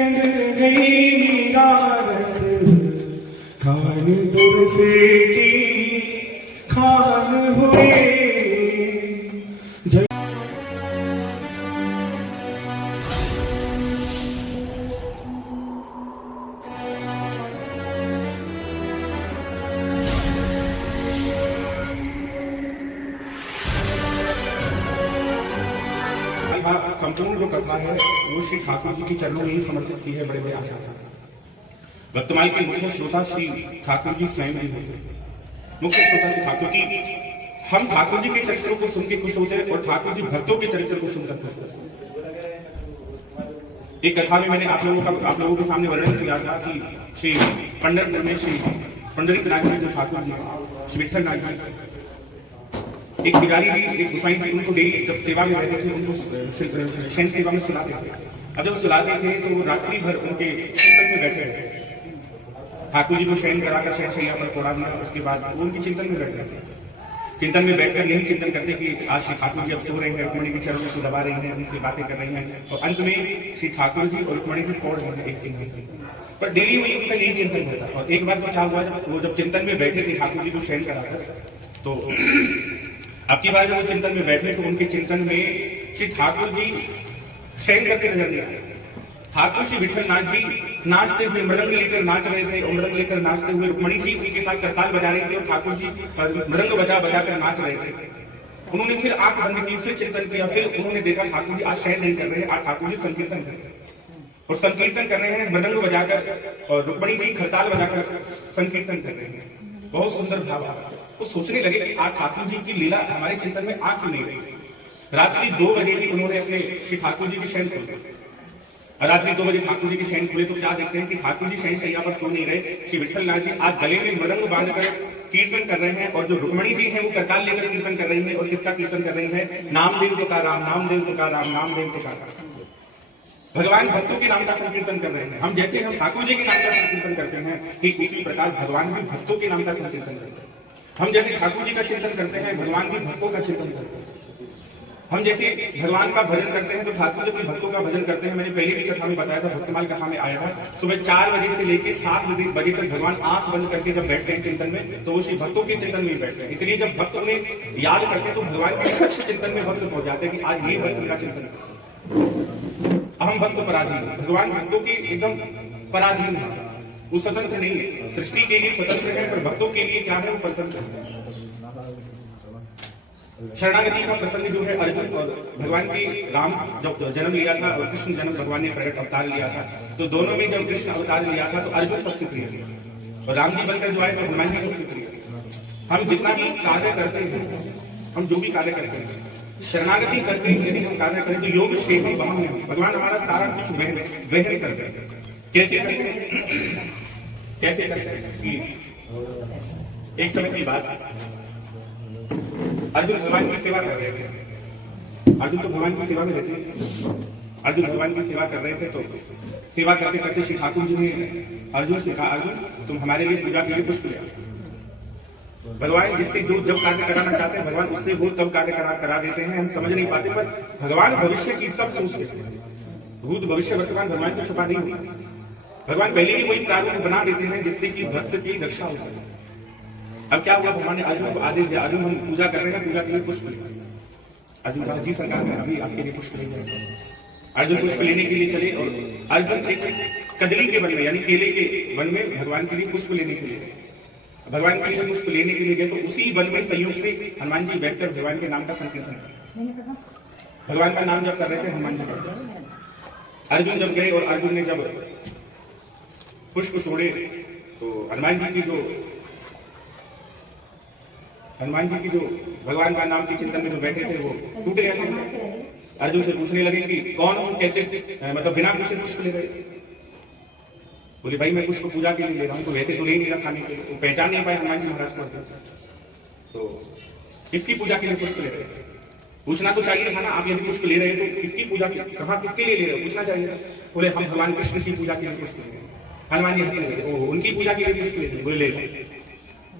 रंग गई मीरा रस खान तुरसे की खान हुए संपूर्ण जो कथा है वो श्री ठाकुर जी के चरणों में ही समर्पित की है। बड़े बड़े आचार्य भक्तमाल के मुख्य श्रोता श्री ठाकुर जी स्वयं भी होते। मुख्य श्रोता श्री ठाकुर की हम ठाकुर जी के चरित्रों को सुन के खुश होते हैं और ठाकुर जी भक्तों के चरित्र को सुनकर खुश होते हैं। एक कथा में मैंने आप लोगों के सामने वर्णन किया था कि श्री पंढरपुर में श्री पंडरीकनाथ जी जो ठाकुर जी श्री विठल नाथ जी एक पुजारी जी एक गोसाई जी उनको डेली जब सेवा में रहते थे उनको शयन सेवा में सुलाते थे। अब जब सुलाते थे तो वो रात्रि भर उनके चिंतन में बैठे रहते। ठाकुर जी को शयन कराकर शयन शैया पर पड़ा दिया। उसके बाद वो उनके चिंतन में बैठ गए। चिंतन में बैठकर यही चिंतन करते कि आज श्री ठाकुर जी अब सो रहे हैं, रुक्मणी के चरणों को दबा रही हैं, उनसे बातें कर रही हैं और अंत में श्री ठाकुर जी और रुक्मणी जी पौड़ रहे हैं एक सिंह पर डेली वही उनका यही चिंतन रहता। और एक बार तो क्या हुआ वो जब चिंतन में बैठे थे ठाकुर जी को शयन कराकर तो अब की बार जब वो चिंतन में बैठे तो उनके चिंतन में श्री ठाकुर जी शयन करके नजर नहीं आए। ठाकुर श्री विठल नाथ जी नाचते हुए मृदंग लेकर नाच रहे थे और मृदंग लेकर नाचते हुए रुक्मणी जी के साथ करताल बजा रहे थे और ठाकुर जी मृदंग बजा कर नाच रहे थे। उन्होंने फिर आंख बंद की, फिर चिंतन किया, फिर उन्होंने देखा ठाकुर जी आज शयन नहीं कर रहे हैं, आज ठाकुर जी संकीर्तन कर रहे हैं और संकीर्तन कर रहे हैं मृदंग बजाकर और रुक्मणी जी खरताल बजाकर संकीर्तन कर रहे हैं। बहुत सुंदर भाव आ वो सोचने लगे कि आज ठाकुर जी की लीला हमारे चिंतन में आ क्यों नहीं रही। रात्रि 2 बजे ही उन्होंने अपने श्री ठाकुर जी की शयन खोले। रात्रि 2 बजे ठाकुर जी की शयन खुले तो क्या देखते हैं कि ठाकुर जी शयन शैया पर सो नहीं रहे। श्री विठल नाथ जी आज गले में मृदंग बांधकर कीर्तन कर रहे हैं और जो रुक्मणी जी हैं वो करताल लेकर कीर्तन कर रही हैं। और किसका कीर्तन कर रही है? नामदेव तुकाराम, नामदेव तुकाराम, नामदेव तुकाराम। भगवान भक्तों के नाम का संकीर्तन कर रहे हैं। हम जैसे हम ठाकुर जी के नाम का संकीर्तन करते हैं ठीक उसी प्रकार भगवान भी भक्तों के नाम का संकीर्तन करते हैं। हम जैसे ठाकुर जी का चिंतन करते हैं भगवान भी भक्तों का चिंतन करते हैं। हम जैसे भगवान का भजन करते हैं तो ठाकुर जी अपने भक्तों का भजन करते हैं। मैंने पहले भी कथा में बताया था, भक्तमाल कथा में आया था, सुबह 4 बजे से लेकर 7 बजे तक भगवान आंख बंद करके जब बैठते हैं चिंतन में तो वो श्री भक्तों के चिंतन में ही बैठते हैं। इसलिए जब भक्त उन्हें याद करते हैं तो भगवान के अच्छे चिंतन में भक्त पहुंच जाते हैं कि आज ये भक्त मेरा चिंतन कर। अहम भक्त पराधीन, भगवान भक्तों के एकदम पराधीन है, वो स्वतंत्र नहीं है। सृष्टि के लिए स्वतंत्र है पर भक्तों के लिए क्या है वो स्वतंत्र है। शरणागति का प्रसंग जो है अर्जुन और भगवान की राम जब जन्म लिया था और कृष्ण जन्म भगवान ने प्रकट अवतार लिया था तो दोनों में जब कृष्ण अवतार लिया था तो अर्जुन सबसे प्रिय और राम जी बनकर जो आए तो हनुमान जी सबसे प्रिय। हम जितना भी कार्य करते हैं, हम जो भी कार्य करते हैं शरणागति करके यदि हम कार्य करें तो योग सेवा वहां में भगवान हमारा सारा कुछ वहन करते हैं। कैसे करते हैं? कैसे करते हैं? एक समय की बात, अर्जुन भगवान की सेवा कर रहे थे। अर्जुन तो भगवान की सेवा में रहते हैं। अर्जुन भगवान की सेवा कर रहे थे तो सेवा करते करते श्री ठाकुर जी ने अर्जुन से कहा, अर्जुन तुम हमारे लिए पूजा के लिए पुष्प ले आओ। भगवान जिससे जो जब कार्य कराना चाहते हैं भगवान उससे वो तब कार्य करा देते हैं। हम समझ नहीं पाते पर भगवान भविष्य की सब सोचते हैं। भूत भविष्य वर्तमान भगवान से छुपा नहीं होता। भगवान पहले ही वही प्रारूप बना देते हैं जिससे कि भक्त की रक्षा हो सके। अब क्या हुआ, भगवान ने अर्जुन को आदेश दिया, अर्जुन हम पूजा कर रहे हैं, पूजा के लिए पुष्प ले। अर्जुन कहा जी सरकार मैं अभी आपके लिए पुष्प लेने जाऊंगा। अर्जुन पुष्प लेने के लिए चले और अर्जुन एक कदली के वन में यानी केले के वन में भगवान के लिए पुष्प लेने के लिए भगवान के लिए पुष्प लेने के लिए गए तो उसी वन में संयोग से हनुमान जी बैठकर भगवान के नाम का संकीर्तन कर भगवान का नाम जब कर रहे थे हनुमान जी अर्जुन जब गए और अर्जुन ने जब पुष्प छोड़े तो हनुमान जी की जो भगवान का नाम के चिंतन में जो बैठे थे वो टूट गया। अर्जुन से पूछने लगे कि कौन हो, कैसे मतलब बिना पूछे पुष्प ले रहे। बोले भाई मैं पुष्प पूजा के लिए ले रहा हूँ, तो वैसे तो ले नहीं रहा खाने के लिए। वो पहचान नहीं पाए हनुमान जी महाराज को। तो किसकी पूजा के लिए पुष्प ले रहे? पूछना तो चाहिए था ना, आप यदि पुष्प ले रहे हैं तो किसकी पूजा की, कहाँ किसके लिए ले रहे हो, पूछना चाहिए। बोले हम भगवान कृष्ण की पूजा के लिए पुष्प ले रहे हैं। हनुमान जी हंसने लगे, उनकी पूजा के लिए पुष्प ले रहे। बोले ले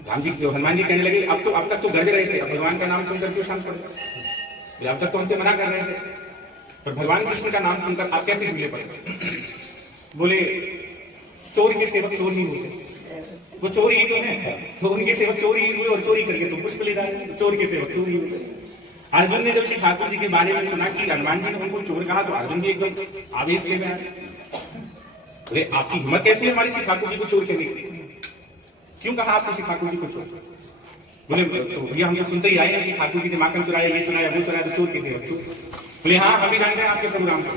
राम जी हनुमान जी कहने लगे अब तक तो गरज रहे थे, अब भगवान का नाम सुनकर क्यों शांत पड़े? अब तक तो हमसे मना कर रहे थे, पर भगवान कृष्ण का नाम सुनकर आप कैसे ढीले पड़े? बोले चोर के सेवक चोर नहीं होते, वो चोर ही तो है, तो उनके सेवक चोर ही हुए और चोरी करके तुम पुष्प ले जाए, चोर के सेवक चोर ही हुए। अर्जुन ने जब श्री ठाकुर जी के बारे में सुना कि हनुमान जी ने उनको चोर कहा तो अर्जुन भी एकदम आवेश में आए, अरे आपकी हिम्मत कैसी है हमारे श्री ठाकुर जी को चोर कहने की, क्यों कहा आपने श्री ठाकुर जी को चोर? बोले तो भैया हम तो सुनते ही आए हैं श्री ठाकुर जी ने माखन चुराया, ये चुराया, वो चुराया, तो चोर के सेवक चोर। बोले हाँ हम भी जानते हैं आपके प्रोग्राम को।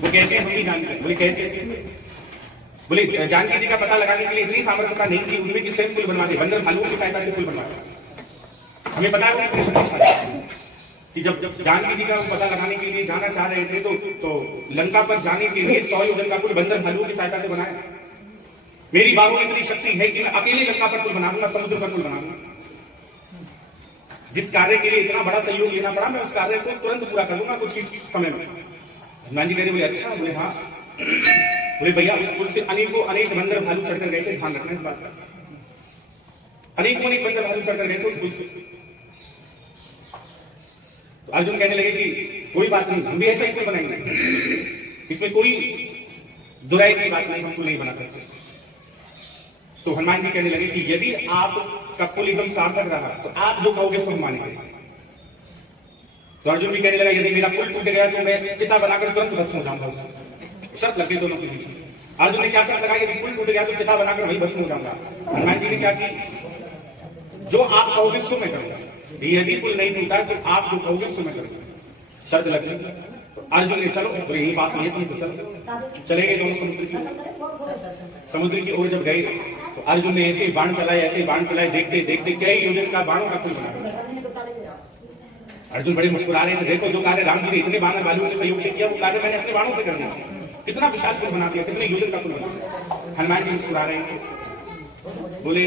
वो कैसे हम भी जानते हैं। बोले कैसे? बोले जानकी जी का पता लगाने के लिए इतनी सामर्थ्यता नहीं थी उनमें कि स्वयं पुल बनवा दे, बंदर भालुओं की सहायता से पुल बनवा दे। हमें पता है कि जब जानकी जी का पता लगाने के लिए जाना चाह रहे थे तो लंका पर जाने के लिए 100 योजन का पुल बंदर भालुओं की सहायता से बनाया। मेरी बाबू की इतनी शक्ति है कि मैं अकेले लंका पर पुल बनाऊंगा, समुद्र पर पुल बनाऊंगा। जिस कार्य के लिए इतना बड़ा सहयोग लेना पड़ा मैं उस कार्य को तुरंत पूरा कर लूंगा कुछ ही समय में। हनुमान जी कह रहे बोले अच्छा? बोले हाँ। बोले भैया उस पुल से अनेक बंदर भालू चढ़कर गए थे, ध्यान रखना इस बात का, अनेक बंदर भालू चढ़कर गए थे उस पुल से। तो अर्जुन कहने लगे कि कोई बात नहीं, हम भी ऐसा ही पुल बनाएंगे, इसमें कोई दुराई की बात नहीं, हम पुल नहीं बना सकते। तो हनुमान जी कहने लगे कि यदि आपका पुल एकदम सार्थक रहा तो आप जो कहोगे सब मानेंगे। तो अर्जुन भी कहने लगा यदि मेरा पुल टूट गया तो मैं चिता बनाकर तुरंत भस्म हो जाऊंगा। उससे शर्त लग गई दोनों के बीच। अर्जुन ने क्या शर्त लगाई? यदि पुल टूट गया तो चिता बनाकर वही भस्म हो जाऊंगा। हनुमान जी ने क्या की? जो आप कहोगे सो मैं करूंगा, यदि पुल नहीं टूटा तो आप जो कहोगे सो मैं करूंगा। शर्त लग गई। अर्जुन ने चलो तो यही बात नहीं समझ, चले गए दोनों समुद्र की ओर। जब गए तो अर्जुन ने ऐसे बाण चलाए, देखते देखते कई योजन का बाणों का पुल बना। अर्जुन बड़े मुस्कुरा रहे थे, देखो जो कार्य राम जी ने इतने बाण भालुओं के सहयोग से किया वो कार्य मैंने अपने बाणों से कर दिया, कितना विशाल पुल बना दिया, कितने योजन का पुल बना। हनुमान जी मुस्कुरा रहे थे, बोले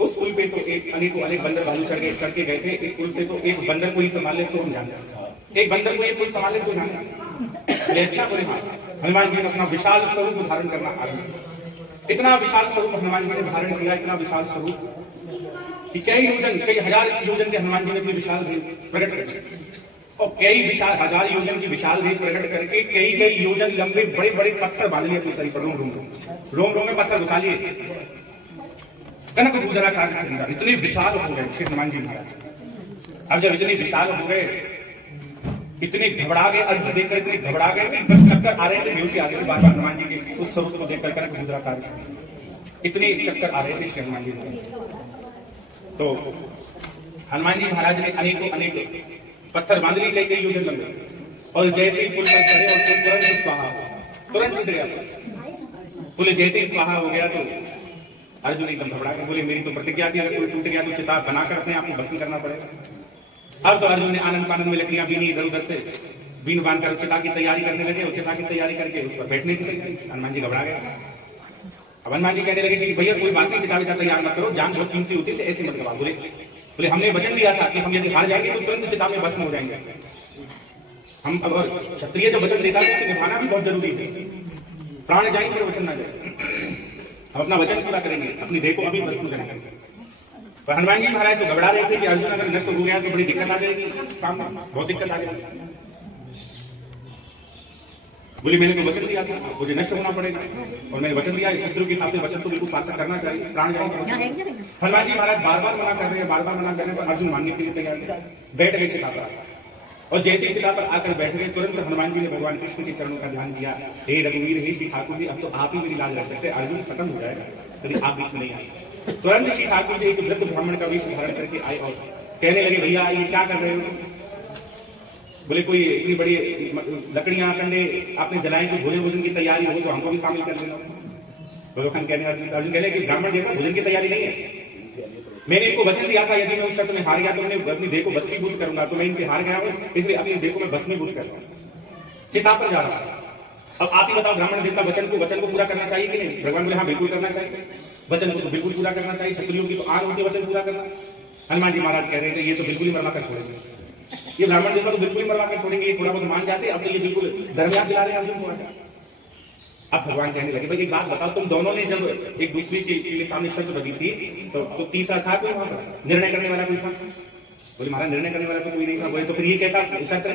उस पुल पे तो अनेक बंदर भालू चढ़ के गए थे, इस पुल से तो एक बंदर को ही संभाल ले तो हम जाने, एक बंदर को ये पुल संभाल ले तो जाने। अच्छा बोले हाँ। हनुमान जी ने अपना विशाल स्वरूप धारण करना आरंभ। इतना विशाल स्वरूप हनुमान जी ने धारण किया, इतना विशाल स्वरूप कि कई हजार योजन के हनुमान जी ने अपनी विशाल प्रकट कर, और कई हजार योजन की विशाल देह प्रकट करके कई योजन लंबे बड़े पत्थर बांध लिए अपने शरीर पर, रोम में पत्थर घुसा लिए, कनक भूधराकार शरीर, इतने विशाल हो गए श्री हनुमान जी महाराज। अब जब इतने विशाल हो गए, इतने घबरा गए, अर्जुन देखकर इतने घबरा गए कि बस चक्कर आ रहे थे, बेहोशी आ रही थी बार-बार हनुमान जी के उस स्वरूप को देखकर, कनक भूधराकार से इतने चक्कर आ रहे थे श्री हनुमान जी। तो हनुमान जी महाराज ने अनेक पत्थर बांध लिए कई योजन लंबे, और जैसे ही पुल पर चढ़े और पुल तुरंत स्वाहा, तुरंत टूट गया पुल। जैसे ही स्वाहा हो गया तो अर्जुन एकदम घबरा गए, बोले मेरी तो प्रतिज्ञा थी अगर पुल टूट गया तो चिता बनाकर अपने आप को भस्म करना पड़ेगा। अब तो अर्जुन ने आनंद पानंद में लकड़ियां बीनी, इधर उधर से बीन बांधकर चिता की तैयारी करने लगे, और चिता की तैयारी करके उस पर बैठने की तैयारी। हनुमान जी घबरा गए। अब हनुमान जी कहने लगे कि भैया कोई बात नहीं, चिता विचा तैयार मत करो, जान बहुत कीमती होती है, ऐसे मत करो। बोले हमने वचन दिया था कि हम यदि हार जाएंगे तो तुरंत चिता में भस्म हो जाएंगे। हम अगर क्षत्रिय जो वचन देता है उसे निभाना भी बहुत जरूरी है, प्राण जाएंगे तो वचन ना जाए। हम अपना वचन पूरा करेंगे, अपनी देह को अभी भस्म करेंगे। पर हनुमान जी महाराज तो घबरा रहे थे कि अर्जुन अगर नष्ट हो गया तो बड़ी दिक्कत आ जाएगी, सामने बहुत दिक्कत आ जाएगी। बोले मैंने तो वचन दिया था, मुझे नष्ट होना पड़ेगा, और मैंने वचन दिया, शत्रु के हिसाब से वचन तो बिल्कुल सार्थक करना चाहिए, प्राण जाएंगे। हनुमान जी महाराज बार-बार मना कर रहे हैं, बार-बार मना करने पर अर्जुन मानने के लिए तैयार बैठ गए चिता पर। और जैसे ही चिता पर आकर बैठ गए तुरंत हनुमान जी ने भगवान कृष्ण के चरणों का ध्यान किया। हे रघुवीर, हे श्री ठाकुर जी, अब तो आप ही मेरी लाज रख सकते, अर्जुन खत्म हो जाएगा यदि आप बीच में नहीं आए। तुरंत श्री ठाकुर जी एक वृद्ध ब्राह्मण का वेश धारण करके आए और कहने लगे भैया ये क्या कर रहे हो? बोले कोई इतनी बड़ी लकड़ियां कंडे आपने जलाए कि भोजन की तैयारी हो तो हमको भी शामिल कर देना। भगवान कहने अर्जुन कहने कि ब्राह्मण देखो भोजन की तैयारी नहीं है, मैंने इनको वचन दिया था यदि मैं उस शर्त में हार गया तो मैं अपनी देह को भस्मीभूत करूंगा, तो मैं इनसे हार गया हूं, इसलिए अपनी देह को मैं भस्मीभूत कर रहा हूं, चिता पर जा रहा हूं। अब आप ही बताओ, ब्राह्मण देवता वचन को पूरा करना चाहिए कि नहीं? भगवान बोले हाँ बिल्कुल करना चाहिए, वचन को बिल्कुल पूरा करना चाहिए, क्षत्रियों की तो आन होती है वचन पूरा करना। हनुमान जी महाराज कह रहे थे ये तो बिल्कुल ही मरवा कर छोड़ेंगे, ये ब्राह्मण देवता तो बिल्कुल ही मरवा कर छोड़ेंगे, ये थोड़ा बहुत मान जाते, अब तो ये बिल्कुल धर्मयाद दिला रहे हैं अर्जुन को। अब भगवान कहने लगे भाई एक बात बताओ, तुम दोनों ने जब एक दूसरे के सामने शर्त बजी थी तो तीसरा था कोई वहां पर निर्णय करने वाला कोई था? बोले हमारा निर्णय करने वाला तो कोई नहीं था। बोले तो फिर ये कैसा शर्त है?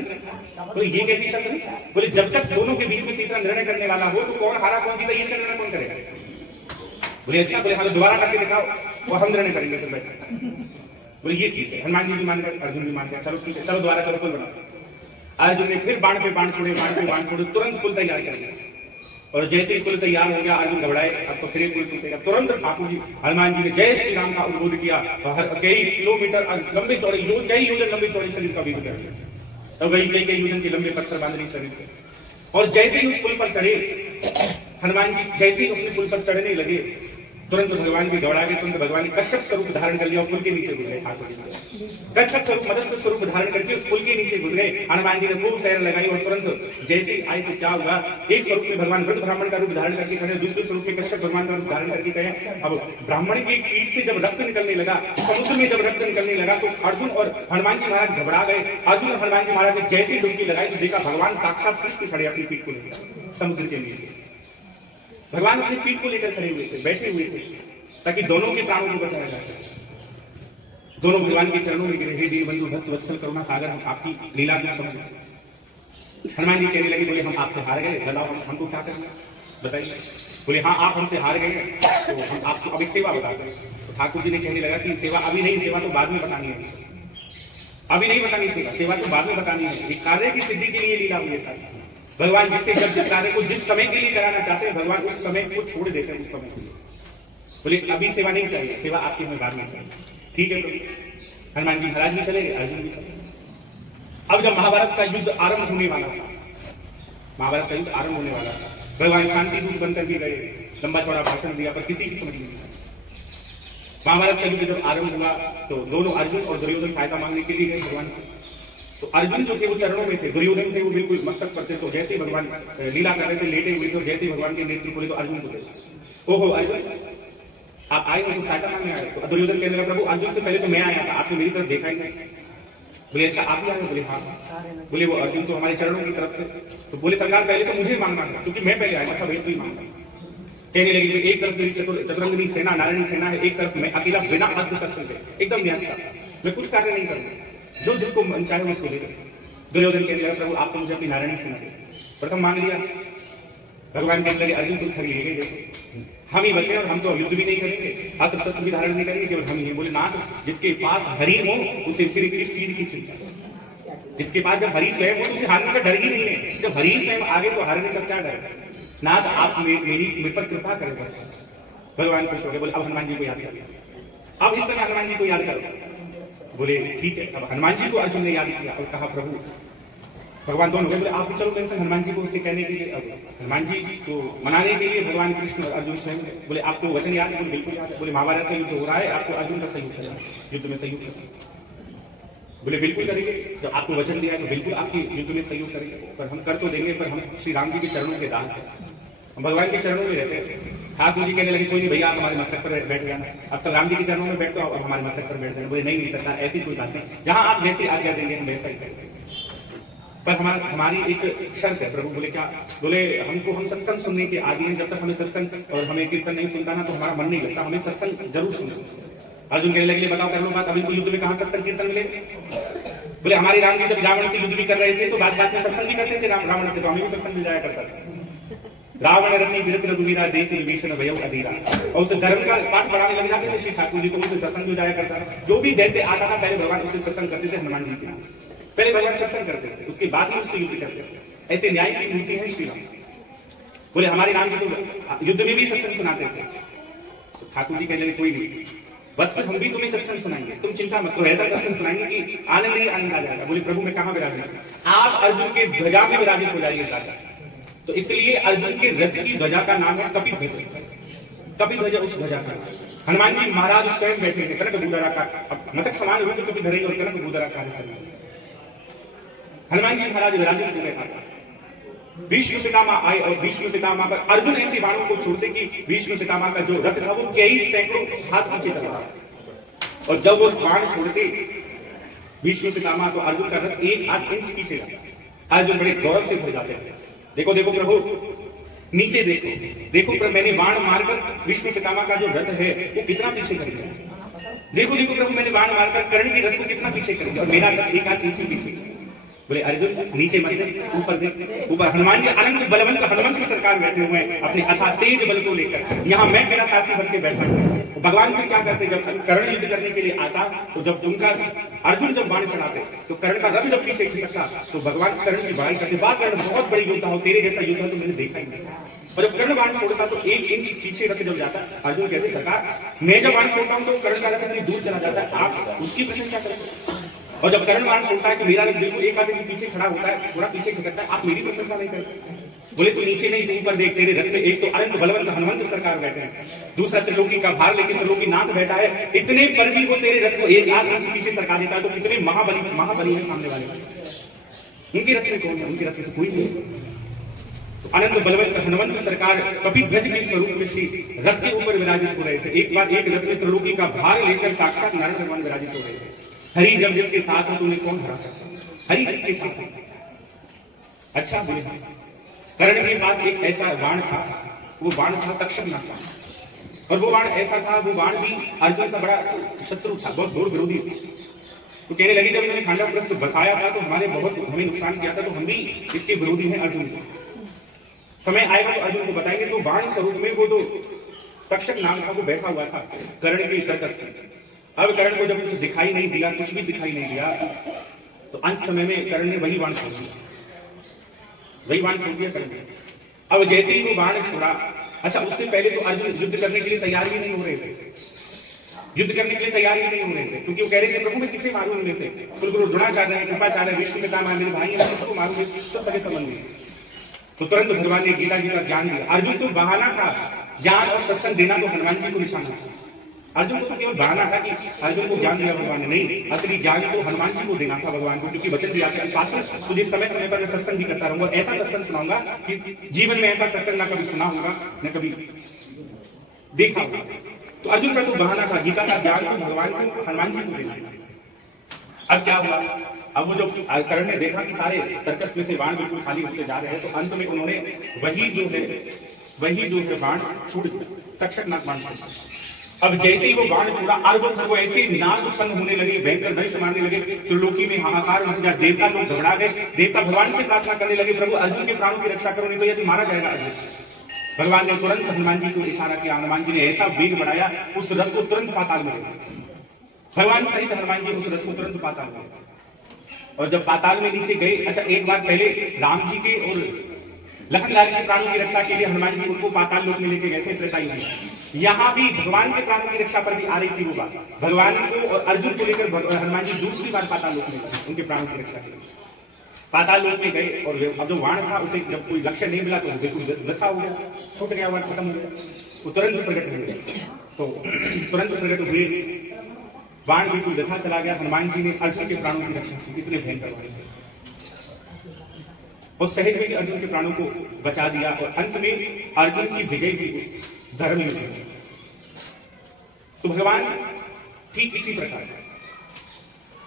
बोले ये कैसी शर्त है? बोले जब तक दोनों के बीच में तीसरा निर्णय करने वाला हो तो कौन हारा कौन जीता इसका निर्णय कौन करेगा? बोले अच्छा। बोले हाँ तो दोबारा करके दिखाओ, वो हम निर्णय करेंगे फिर बैठे। बोले ये ठीक है। हनुमान जी भी मान गए, अर्जुन भी मान गए, चलो ठीक है, चलो दोबारा चलो पुल बनाओ। अर्जुन ने फिर बाण पे बाण छोड़े, बाण पे बाण छोड़े, तुरंत पुल तैयार कर दिया। और जैसे ही पुल तैयार हो गया, अर्जुन घबराए, अब तो फिर पुल टूटेगा। तुरंत ठाकुर जी हनुमान जी ने जय श्री राम का उद्बोध किया, कई किलोमीटर लंबे चौड़े कई योजन लंबे चौड़े शरीर का विरोध कर दिया। तब वही कई योजन के लंबे पत्थर बांध रही शरीर से। और जैसे ही उस पुल पर चढ़े हनुमान जी, जैसे ही अपने पुल पर चढ़ने लगे, तुरंत भगवान की घबरा गए। तुरंत भगवान ने कश्यप स्वरूप धारण कर लिया और पुल के नीचे गुजरे। ठाकुर जी कश्यप स्वरूप मत्स्य स्वरूप धारण करके उस पुल के नीचे गुजरे। हनुमान जी ने खूब सैर लगाई और तुरंत जैसे ही आए तो क्या हुआ, एक स्वरूप में भगवान वृद्ध ब्राह्मण का रूप धारण करके खड़े, दूसरे स्वरूप में कश्यप भगवान का रूप धारण करके गए। अब ब्राह्मण की पीठ से जब रक्त निकलने लगा, समुद्र में जब रक्त निकलने लगा, तो अर्जुन और हनुमान जी महाराज घबरा गए। अर्जुन और हनुमान जी महाराज ने जैसी डुबकी लगाई तो देखा भगवान साक्षात कृष्ण खड़े अपनी पीठ को लेकर समुद्र के नीचे। भगवान अपनी पीठ को लेकर खड़े हुए थे, बैठे हुए थे, ताकि दोनों के प्राणों को बचाया जा सके। दोनों भगवान के चरणों में गिरे, हे दीनबंधु भक्त वत्सल करुणा सागर, हम आपकी लीला को समझे। हनुमान जी कहने लगे, बोले हम आपसे हार गए, बताओ हमको क्या करना बताइए। बोले हाँ आप हमसे हार गए तो हम आपको अब एक सेवा बताते हैं। तो ठाकुर जी ने कहने लगा कि सेवा अभी नहीं, सेवा तो बाद में बतानी है, अभी नहीं बतानी सेवा, सेवा तो बाद में बतानी है। एक कार्य की सिद्धि के लिए लीला हुई है सारी। भगवान जिससे जब जिस कार्य को जिस समय के लिए कराना चाहते हैं, भगवान उस समय को छोड़ देते हैं, उस समय के लिए। बोले अभी सेवा नहीं चाहिए, सेवा आपकी हमें बाद में चाहिए। ठीक है प्रभु। हनुमान जी महाराज भी चले गए, अर्जुन भी चले। अब जब महाभारत का युद्ध आरंभ होने वाला था, महाभारत का युद्ध आरंभ होने वाला था, भगवान शांति दूत बनकर भी गए, लंबा चौड़ा भाषण दिया, पर किसी की समझ नहीं आई। महाभारत का युद्ध जब आरंभ हुआ तो दोनों अर्जुन और दुर्योधन सहायता मांगने के लिए गए भगवान से। तो अर्जुन जो थे वो चरणों में थे, दुर्योधन थे वो बिल्कुल मस्तक पर थे। तो जैसे ही भगवान लीला कर रहे थे, लेटे हुए थे, जैसे ही भगवान के नेत्र खोले तो अर्जुन को देखा। ओहो अर्जुन आप आए हो, सहायता मांगने आए। तो दुर्योधन कहने लगा, प्रभु अर्जुन से पहले तो मैं आया था, आपने मेरी तरफ देखा ही नहीं। बोले अच्छा आप भी आए हो? बोले हाँ। बोले वो अर्जुन तो हमारे चरणों की तरफ से। तो बोले सरकार पहले तो मुझे मांगना था क्योंकि मैं पहले आया। अच्छा भाई तू ही मांगना। कहने लगे एक तरफ मेरी चतुरंगनी सेना, नारायणी सेना है, एक तरफ मैं अकेला बिना अस्त्र शस्त्र के एकदम निहत्था, मैं कुछ कार्य नहीं करूंगा, जो जिसको मन चाहे वो सो ले। दुर्योधन कहने लगा, प्रभु आप तो मुझे अपनी नारायणी सेना दे। प्रथम मांग लिया। भगवान कहने लगे, अर्जुन तुम ठगी ले गए, हम ही बचे और हम तो युद्ध भी नहीं करेंगे, अस्त्र शस्त्र भी धारण नहीं करेंगे, केवल हम ही। बोले नाथ जिसके पास हरि हो उसे सिर्फ इस चीज की चिंता, जिसके पास जब हरि स्वयं हो तो उसे हारने का डर ही नहीं है, जब हरि स्वयं आगे तो हारने का क्या डर है। नाथ आप मेरे पर कृपा करें बस। भगवान खुश हो गए। बोले अब हनुमान जी को याद करो, अब इस समय हनुमान जी को याद करो। बोले ठीक है। अब हनुमान जी को अर्जुन ने याद किया और कहा प्रभु भगवान दोनों बोले आप भी चलो टेंशन। हनुमान जी को उसे कहने के लिए, अब हनुमान जी को मनाने के लिए भगवान कृष्ण और अर्जुन स्वयं बोले आपको वचन याद है? बोले बिल्कुल याद है। बोले महाभारत का युद्ध हो रहा है, आपको अर्जुन का सहयोग करना, युद्ध में सहयोग करना। बोले बिल्कुल करेंगे, जब आपको वचन दिया है तो बिल्कुल आपके युद्ध में सहयोग करेंगे, पर हम कर तो देंगे, पर हम श्री राम जी के चरणों के दास हैं, हम भगवान के चरणों में रहते थे। ठाकुर जी कहने लगे कोई नहीं भैया आप हमारे मस्तक पर बैठ जाना, अब तक राम जी के चरणों में बैठते हो, अब हमारे मस्तक पर बैठ जाना। बोले नहीं सकता, ऐसी कोई बात नहीं, जहां आप जैसे आज्ञा देंगे हम वैसा ही करेंगे, पर हमारी एक शर्त है। प्रभु बोले क्या? बोले हम सत्संग सुनने के आदि हैं, जब तक हमें सत्संग और हमें कीर्तन नहीं सुनता ना तो हमारा मन नहीं लगता, हमें सत्संग जरूर सुनना। अर्जुन कहने लगे बताओ कर लो बात, अभी युद्ध में कहां सत्संग कीर्तन मिले? बोले हमारे राम जी जब रावण से युद्ध भी कर रहे थे तो बात में सत्संग भी करते थे रावण से, तो हमें भी सत्संग मिल जाया करता था। रावण रत्नी विरत रघुवीरा देख विभीषण भयउ अधीरा, और उसे धर्म का पाठ पढ़ाने लग जाते थे श्री ठाकुर जी, तो उसे सत्संग हो जाया करता था। जो भी दैत्य आता था पहले भगवान उसे सत्संग करते थे, हनुमान जी के पहले भगवान सत्संग करते थे, उसके बाद ही उससे युद्ध करते थे। ऐसे न्याय की मूर्ति है श्री राम। बोले हमारे राम जी तो युद्ध में भी सत्संग सुनाते थे। तो ठाकुर जी कहने लगे कोई नहीं वत्स हम भी तुम्हें सत्संग सुनाएंगे, तुम चिंता मत करो, ऐसा सत्संग सुनाएंगे कि आनंद ही आनंद आ जाएगा। बोले प्रभु मैं कहां विराजित? आप अर्जुन के ध्वजा में विराजित हो जाइए दादा। तो इसलिए अर्जुन के रथ की ध्वजा का नाम है कपि ध्वज, कपि ध्वजा उस ध्वजा का। हनुमान जी महाराज स्वयं बैठे थे कनक भूधरा का, अब मस्तक समान हुए तो कभी धरे और कनक भूधरा का हनुमान जी महाराज विराजित हो गए। भीष्म पितामह आए और भीष्म पितामह पर अर्जुन ऐसे बाणों को छोड़ते कि भीष्म पितामह का जो रथ था वो कई सैकड़ों हाथ पीछे चल रहा, और जब वो बाण छोड़ते भीष्म पितामह तो अर्जुन का रथ 1 हाथ इंच पीछे जाता। अर्जुन बड़े गौरव से भर जाते हैं, देखो देखो प्रभु नीचे देखो देखो, पर मैंने बाण मारकर भीष्म पितामह का जो रथ है वो कितना पीछे कर दिया। देखो देखो प्रभु, मैंने बाण मारकर कर्ण की रथ को कितना पीछे कर दिया और मेरा एक हाथ पीछे। बोले अर्जुन नीचे मत देख, ऊपर देख। ऊपर हनुमान जी अनंत बलवंत हनुमंत की सरकार बैठे हुए हैं अपने अथाह तेज बल को लेकर। यहाँ मैं मेरा साथी बन के बैठा हूं। भगवान से क्या करते, जब कर्ण युद्ध करने के लिए आता तो जब उनका अर्जुन जब बाण चलाते तो कर्ण का रथ जब पीछे खिसकता तो भगवान कर्ण की बाण करते, वाह कर्ण बहुत बड़ी योद्धा हो, तेरे जैसा योद्धा तो मैंने देखा ही नहीं। और जब कर्ण बाण छोड़ता तो 1 इंच पीछे रख जब जाता, अर्जुन कहते सरकार मैं जब बाण छोड़ता हूं तो कर्ण का रथ इतनी दूर चला जाता है, आप उसकी प्रशंसा करें। और जब कर्ण बाण छोड़ता है कि मेरा रथ बिल्कुल एक आधे से पीछे खड़ा होता है, थोड़ा पीछे खिसकता है, आप मेरी प्रशंसा नहीं करते। बोले तू नीचे नहीं, तू ऊपर देख, तेरे रथ में एक तो अनंत बलवंत हनुमंत सरकार बैठे हैं, दूसरा त्रिलोकी का भार लेके त्रिलोकी नाथ बैठा है, इतने पर भी वो तेरे रथ को 1 आध इंच पीछे सरका देता है, तो कितने महाबली है सामने वाले। उनके रथ में कौन है? उनके रथ में तो कोई नहीं। तो अनंत बलवंत हनुमंत सरकार कपिध्वज के स्वरूप में श्री रथ के ऊपर विराजित हो रहे थे। एक बार एक रथ में त्रिलोकी का भार लेकर साक्षात नारायण भगवान विराजित हो रहे थे। हरि जब जिसके साथ हो तो उन्हें कौन हरा सकता? हरि जिसके साथ है। अच्छा बोले, कर्ण के पास एक ऐसा बाण था, वो बाण था तक्षक नाग का, और वो बाण ऐसा था, वो बाण भी अर्जुन का बड़ा शत्रु था, बहुत घोर विरोधी था। तो कहने लगी जब इन्होंने खांडव प्रस्थ बसाया था तो हमें नुकसान किया था, तो हम भी इसके विरोधी हैं अर्जुन के। समय आएगा तो अर्जुन को बताएंगे। तो बाण स्वरूप में वो जो तक्षक नाग था वो बैठा हुआ था कर्ण के तर्कस में। अब कर्ण को जब कुछ दिखाई नहीं दिया, कुछ भी दिखाई नहीं दिया, तो अंत समय में कर्ण ने वही बाण छोड़ दिया, वही बाण छोड़ दिया कर्ण ने। अब जैसे ही वो बाण छोड़ा, अच्छा उससे पहले तो अर्जुन युद्ध करने के लिए तैयार ही नहीं हो रहे थे, युद्ध करने के लिए तैयार ही नहीं हो रहे थे, क्योंकि वो कह रहे थे प्रभु मैं किसे मारूं इनमें से? कुलगुरु द्रोणाचार्य, कृपाचार्य, विष्णुपितामह मेरे भाई हैं, किसको मारूंगे? तो सगे संबंध में तो तुरंत भगवान ने गीता जी का ज्ञान दिया। अर्जुन तो बहाना था, ज्ञान और सत्संग देना तो हनुमान जी को निशाना था। अर्जुन को तो केवल बहाना था कि अर्जुन को ज्ञान दिया भगवान ने, नहीं, असली ज्ञान तो हनुमान जी को देना था भगवान को, क्योंकि वचन दिया था पात्र तुझे समय समय पर मैं सत्संग भी करता रहूंगा, ऐसा सत्संग सुनाऊंगा कि जीवन में ऐसा सत्संग ना कभी सुना होगा न कभी देखा होगा। तो अर्जुन का तो बहाना था, गीता का ज्ञान तो भगवान को हनुमान जी को देना था। अब क्या हुआ? अब वो जो कर्ण ने देखा कि सारे तर्कस में से बाण बिल्कुल खाली होते जा रहे हैं, तो अंत में उन्होंने वही जो है बाण छूट दिया, तक्षक नाग बाण छोड़ा। अब जैसे ही वो बाण छोड़ा, अर्घ को ऐसे नाग उत्पन्न होने लगे, भयंकर दंश मारने लगे, त्रिलोकी में हाहाकार मच गया, देवता लोग घबरा गए, देवता भगवान से प्रार्थना करने लगे प्रभु अर्जुन के प्राणों की रक्षा करो, नहीं तो यदि मारा जाएगा अर्जुन। भगवान ने तुरंत हनुमान जी को इशारा किया, हनुमान जी ने ऐसा वेग बढ़ाया उस रथ को तुरंत पाताल में, भगवान सहित हनुमान जी उस रथ को तुरंत पाताल में। और जब पाताल में नीचे गए, अच्छा एक बार पहले राम जी के और लखनलाल के प्राणों की रक्षा के लिए हनुमान जी उनको पाताल लोक में लेके गए थे त्रेतायुग में। यहाँ भी भगवान के प्राणों की रक्षा पर भी आ रही थी वो बात, भगवान को और अर्जुन को लेकर हनुमान जी दूसरी बार पाताल लोक में गए उनके प्राणों की रक्षा के लिए। पाताल लोक में गए और अब जो वाण था उसे जब कोई लक्ष्य नहीं मिला तो बिल्कुल व्यथा हो गया, छूट गया, वाण खत्म हो गया, वो तुरंत प्रकट हो गए। तो तुरंत प्रकट हुए, बाण बिल्कुल व्यथा चला गया, हनुमान जी ने अर्जुन के प्राणों की रक्षा की, कितने भयंकर वाले थे, और सहज में अर्जुन के प्राणों को बचा दिया, और अंत में अर्जुन की विजय भी उस धर्म में हुई। तो भगवान ठीक इसी प्रकार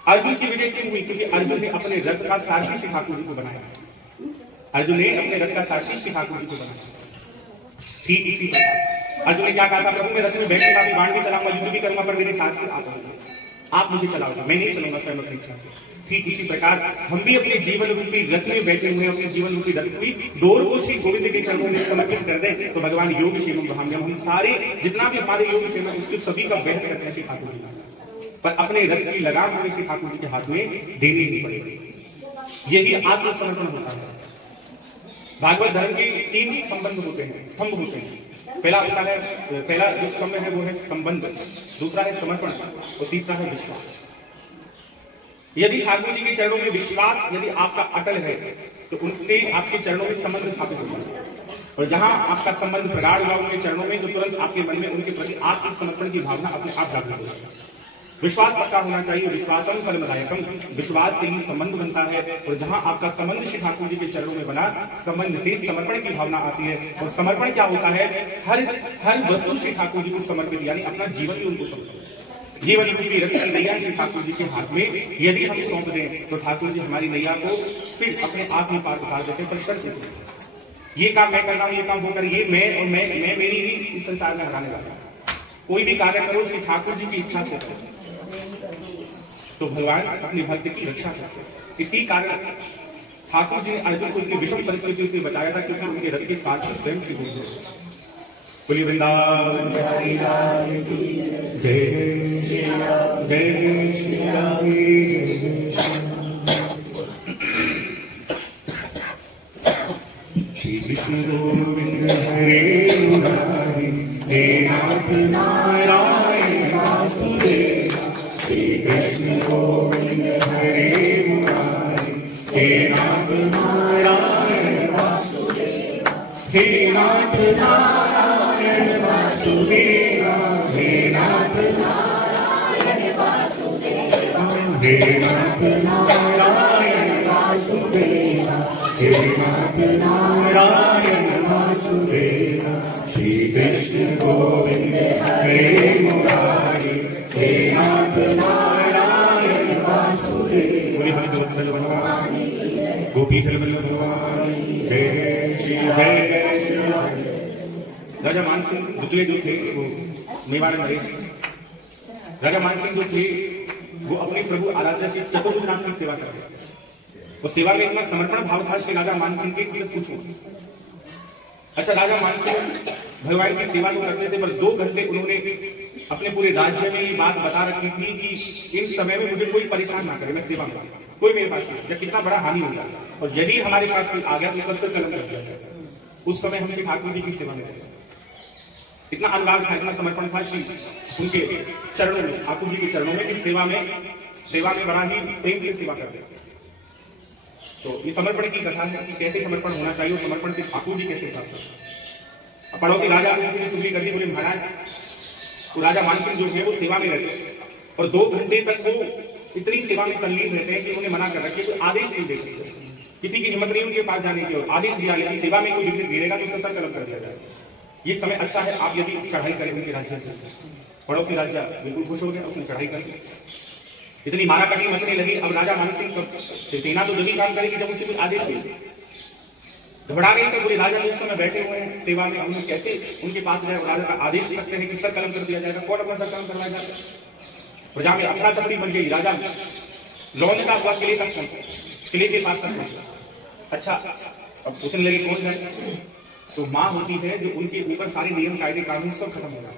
अर्जुन की विजय क्यों हुई? क्योंकि अर्जुन ने अपने रथ का सारथी श्री ठाकुर जी को बनाया, अर्जुन ने अपने रथ का सारथी श्री ठाकुर जी को बनाया। ठीक इसी प्रकार अर्जुन ने क्या कहा था, प्रभु मैं रथ में बैठूंगा, बाण भी चलाऊंगा, युद्ध भी करूंगा, पर मेरे साथ आप मुझे चलाओगे, मैं नहीं चलूंगा स्वयं अपनी इच्छा से। ठीक इसी प्रकार हम भी अपने जीवन रूपी रथ में बैठे हुए, अपने जीवन रूपी रथ की डोर को श्री गोविंद के चरणों में समर्पित कर दें, तो भगवान योग क्षेम हम सारे जितना भी हमारे योग क्षेम है उसके सभी का वहन करते हैं श्री ठाकुर जी, पर अपने रथ की लगाम हमें श्री ठाकुर जी के हाथ में देनी ही पड़ेगी। यही आत्मसमर्पण होता है। भागवत धर्म के 3 संबंध होते हैं, स्तंभ होते हैं। पहला होता है, पहला जो स्तंभ है वो है संबंध, दूसरा है समर्पण और तीसरा है विश्वास। यदि ठाकुर जी के चरणों में विश्वास यदि आपका अटल है तो उनसे आपके चरणों में संबंध स्थापित होगा, और जहां आपका संबंध प्रगाढ़ हुआ उनके चरणों में, तो तुरंत आपके मन में उनके प्रति आत्मसमर्पण की भावना अपने आप जागृत होगी। विश्वास पक्का होना चाहिए, विश्वासम फलदायकम, विश्वास से ही संबंध बनता है, और जहां आपका संबंध श्री ठाकुर जी के चरणों में बना, संबंध से समर्पण की भावना आती है। और समर्पण क्या होता है? हर वस्तु श्री ठाकुर जी को समर्पित, यानी अपना जीवन भी उनको समर्पित, जीवन रूपी रथ की नैया श्री ठाकुर जी के हाथ में यदि हम सौंप दें तो ठाकुर जी हमारी नैया को फिर अपने आप में पार उतार देते हैं। पर शर्त ये काम मैं कर रहा हूं, ये काम वो कर, ये मैं और मैं मेरी ही इस संसार में हराने वाला है। कोई भी कार्य करो श्री ठाकुर जी की इच्छा से करो, तो भगवान अपने भक्त की रक्षा करते हैं। इसी कारण ठाकुर जी ने अर्जुन को इतनी विषम परिस्थितियों से बचाया था क्योंकि उनके रथ के साथ स्वयं श्री गुरु बोली वृंदावन बिहारी लाल की जय श्री राम, जय श्री राम, जय श्री कृष्ण गोविंद हरे मुरारी, हे नाथ नारायण वासुदेव, श्री कृष्ण गोविंद हरे मुरारी, हे नाथ नारायण वासुदेव, हे नाथ नारायण वासुदेव, हे नाथ नारायण वासुदेव, हे नाथ नारायण वासुदेव, हे नाथ नारायण वासुदेव, श्री कृष्ण गोविंद हरे मुरारी, हे नाथ नारायण वासुदेव, गोपी जय श्री जय श्री राम। राजा मानसिंह द्वितीय जो थे वो मेवाड़ नरेश, राजा मानसिंह जो थे वो अपने प्रभु आराध्य श्री चतुर्भुज नाथ की सेवा करते, वो सेवा में इतना समर्पण भाव था श्री राजा मानसिंह के कि पूछो। अच्छा, राजा मानसिंह भगवान की सेवा तो करते थे, पर 2 घंटे उन्होंने अपने पूरे राज्य में ये बात बता रखी थी कि इस समय में मुझे कोई परेशान ना करे, मैं सेवा में कोई मेरे पास नहीं, कितना बड़ा हानि होगा, और यदि हमारे पास कोई आ गया तो कसर कलम कर दिया जाएगा। उस समय हम श्री ठाकुर जी की सेवा में थे, इतना अनुराग था, इतना समर्पण था श्री उनके चरणों में, ठाकुर जी के चरणों में, कि सेवा में बड़ा ही प्रेम से सेवा करते। तो ये समर्पण की कथा है कि कैसे समर्पण होना चाहिए और समर्पण से ठाकुर जी कैसे प्राप्त करते। पड़ोसी राजा ने चुगली कर दी, बोले महाराज तो राजा मानसिंह जो है वो सेवा में रहते और 2 घंटे तक वो इतनी सेवा में तल्लीन रहते हैं कि उन्हें मना कर रखे, कोई आदेश नहीं दे सकते, किसी की हिम्मत नहीं उनके पास जाने की, और आदेश दिया यदि सेवा में कोई विघ्न गिरेगा तो उसका सर कलम कर दिया जाए। ये समय अच्छा है, आप यदि चढ़ाई करें उनके राज्य में। पड़ोसी राजा बिल्कुल खुश हो गया, उसने चढ़ाई कर दी, इतनी माराकाटी मचने लगी। अब राजा मानसिंह सेना तो जल्दी काम करेगी जब उससे कोई आदेश नहीं, घबरा गए थे पूरे राजा उस समय बैठे हुए हैं सेवा में, उन्हें कैसे उनके पास जाए, राजा का आदेश करते हैं कि सर कलम कर दिया जाएगा, कौन अपना सर कलम करवाया जाएगा। प्रजा में अफरा तफरी बन गई, राजा लौटता हुआ किले तक पहुंचा, किले के पास तक पहुंचा। अच्छा, अब पूछने लगे कौन जाए, तो माँ होती है जो उनके ऊपर सारे नियम कायदे कानून सब खत्म हो जाता।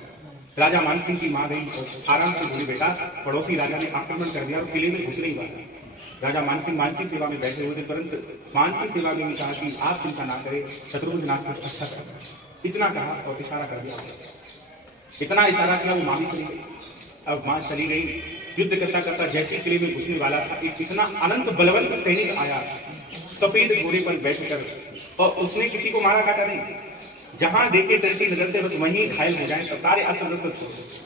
राजा मानसिंह की माँ गई और आराम से बोली बेटा पड़ोसी राजा ने आक्रमण कर दिया और किले में घुसने ही वाला। राजा मानसिंह मानसिक सेवा में बैठे हुए थे, परंतु मानसिक सेवा में कहा कि आप चिंता ना करें, शत्रुघ्न नाथ कुछ अच्छा था, इतना कहा और इशारा कर दिया। इतना इशारा किया वो माँ भी चली गई। अब माँ चली गई, युद्ध करता करता जैसे किले में घुसने वाला था, एक इतना अनंत बलवंत सैनिक आया सफेद घोड़े पर बैठकर, और उसने किसी को मारा काटा नहीं, जहां देखे तिरछी नजर से बस वहीं घायल हो जाए, सब सारे अस्त्र शस्त्र छोड़।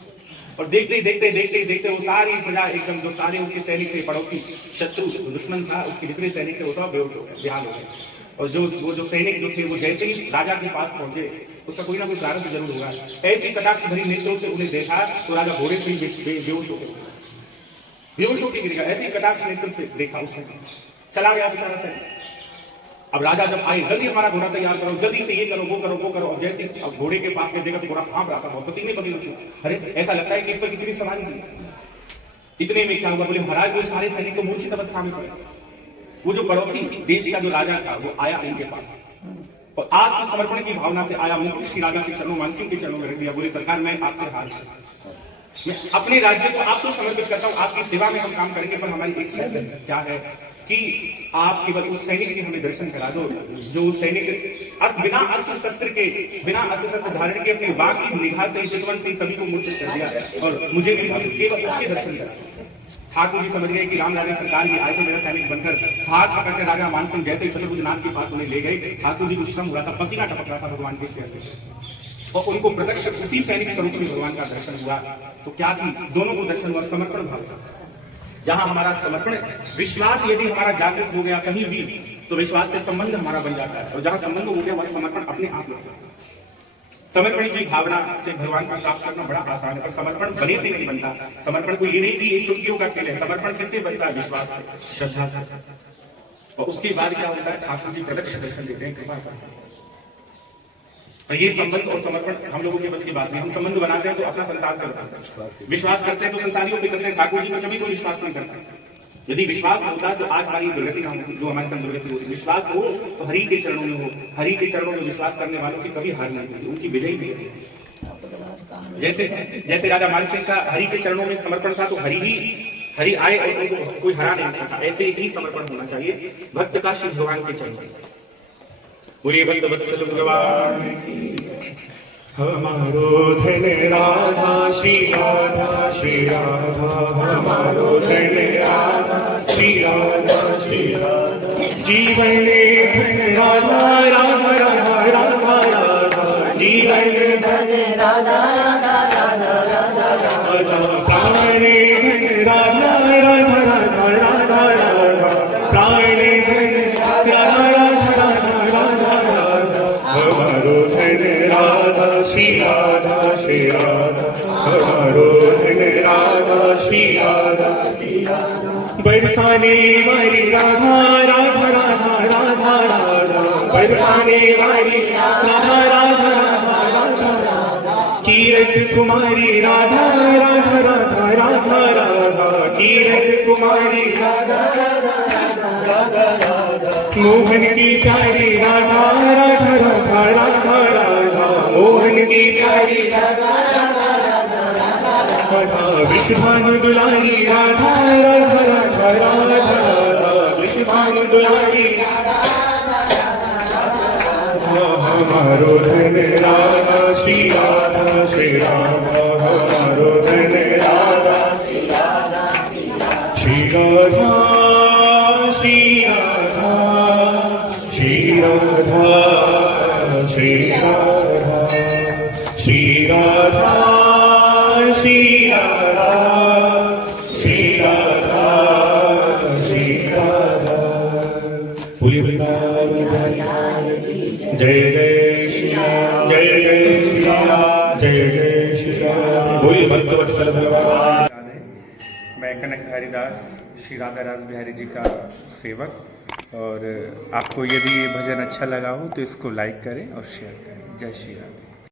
और देखते देखते वो सारी प्रजा एकदम, जो सारे उसके सैनिक थे, पड़ोसी शत्रु दुश्मन था, उसके जितने सैनिक थे वो सब बेहोश हो गए, बेहाल हो गए। और जो सैनिक जो थे वो जैसे ही राजा के पास पहुंचे, उसका कोई ना कोई कारण तो जरूर होगा, ऐसी कटाक्ष भरी नेत्रों से उन्हें देखा तो राजा घोड़े से बेहोश हो गए, बेहोश होकर गिर गया। ऐसी कटाक्ष नेत्र से देखा, उससे चला गया बेचारा सैनिक। अब राजा जब आए, जल्दी हमारा घोड़ा तैयार करो, जल्दी से ये करो वो करो वो करो। अब जैसे अब घोड़े के पास में देखा तो घोड़ा कांप रहा था, बहुत पसीने पसीने, अरे ऐसा लगता है कि इस पर किसी ने सवारी की। इतने में क्या हुआ, बोले महाराज वो सारे सैनिक को मूर्छित अवस्था में पड़े। वो जो पड़ोसी देश का जो राजा था वो आया इनके पास और आत्मसमर्पण की भावना से आया, मुकुट श्री राजा के चरणों, मानसिंह के चरणों में रख दिया। बोले सरकार मैं आपसे हार गया, मैं अपने राज्य को आपको समर्पित करता हूं, आपकी सेवा में हम काम करेंगे, पर हमारी एक शर्त क्या है कि आप केवल उस सैनिक के हमें दर्शन करा दो जो सैनिक बिना अस्त्र शस्त्र के, बिना अस्त्र शस्त्र धारण के अपनी बाकी निगाह से चितवन से सभी को मूर्छित कर दिया, और मुझे भी केवल उसके दर्शन करा। ठाकुर जी समझ गए कि राम राजा सरकार भी आए तो मेरा सैनिक बनकर हाथ पकड़कर राजा मानसिंह जैसे शत्रुघ्न नाथ के पास उन्हें ले गए। ठाकुर जी को श्रम हो रहा था, पसीना टपक रहा था भगवान के शरीर से, और उनको प्रत्यक्ष उसी सैनिक स्वरूप में भगवान का दर्शन हुआ। तो क्या थी, दोनों को दर्शन हुआ समर्पण भाव का। जहां हमारा समर्पण विश्वास यदि हमारा जागृत हो गया कहीं भी, तो विश्वास से संबंध हमारा बन जाता है, और जहां संबंध हो गया वह समर्पण अपने आप होता है। समर्पण की भावना से भगवान को प्राप्त करना बड़ा आसान है, पर समर्पण बने से नहीं बनता। समर्पण को ये नहीं कि एक चुटकियों का खेल है, समर्पण किससे बनता है, विश्वास से, श्रद्धा से। और उसके बाद क्या होता है, ठाकुर जी प्रत्यक्ष दर्शन देते हैं, कृपा करते हैं। और ये संबंध और समर्पण हम लोगों के बस की बात नहीं। हम संबंध बनाते हैं तो अपना संसार से बनाते हैं, विश्वास करते हैं तो संसारियों पे करते हैं। ठाकुर जी पर कभी कोई विश्वास नहीं करता। यदि विश्वास होता तो आज हमारी दुर्गति ना होती, जो हमारे संग दुर्गति होती। विश्वास हो तो हरि के चरणों में हो, हरि के चरणों में विश्वास करने वालों की कभी हार नहीं होती, उनकी विजयी भी होती। जैसे जैसे राजा मान सिंह का हरि के चरणों में समर्पण था, तो हरि आए और उनको कोई हरा नहीं सकता। ऐसे ही समर्पण होना चाहिए भक्त का शिव भगवान के चरणों में। बोलिए भक्त वत्सल भगवान हमारो धन राधा श्री राधा श्री राधा, हमारो धन राधा श्री राधा श्री राधा, जीवन धन राधा राधा राधा राधा राधा, जीवन धन राधा राधा राधा राधा राधा, प्राण धन राधा राधा राधा राधा राधा, प्राण धन राधा राधा राधा राधा, हमारो धन राधा श्री राधा श्री राधा, हमारो धन राधा श्री राधा श्री राधा, बरसाने वाली राधा राधा राधा राधा राधा, बरसाने वाली राधा राधा राधा राधा राधा, कीरत कुमारी राधा राधा राधा राधा राधा, कीरत कुमारी राधा राधा राधा राधा राधा, मोहन की प्यारी राधा राधा राधा राधा राधा, मोहन की प्यारी राधा राधा राधा राधा राधा, विश्वभानु दुलारी राधा राधा राधा राधा राधा, विश्वभानु दुलारी राधा राधा राधा राधा, हमारो धन राधा श्री राधा श्री राधा, हमारो धन राधा श्री राधा श्री राधा, श्री राधा श्री राधा श्री राधा श्री राधा श्री राधा श्री राधा श्री राधा श्री राधा, बोलिए वृंदावन जय जय श्री राम, जय जय श्री राम, जय जय श्री राम, बोलिए भक्त वत्सल भगवान। मैं कनकधारी दास श्री राधा रास बिहारी जी का सेवक, और आपको यदि ये भजन अच्छा लगा हो तो इसको लाइक करें और शेयर करें। जय श्री राम।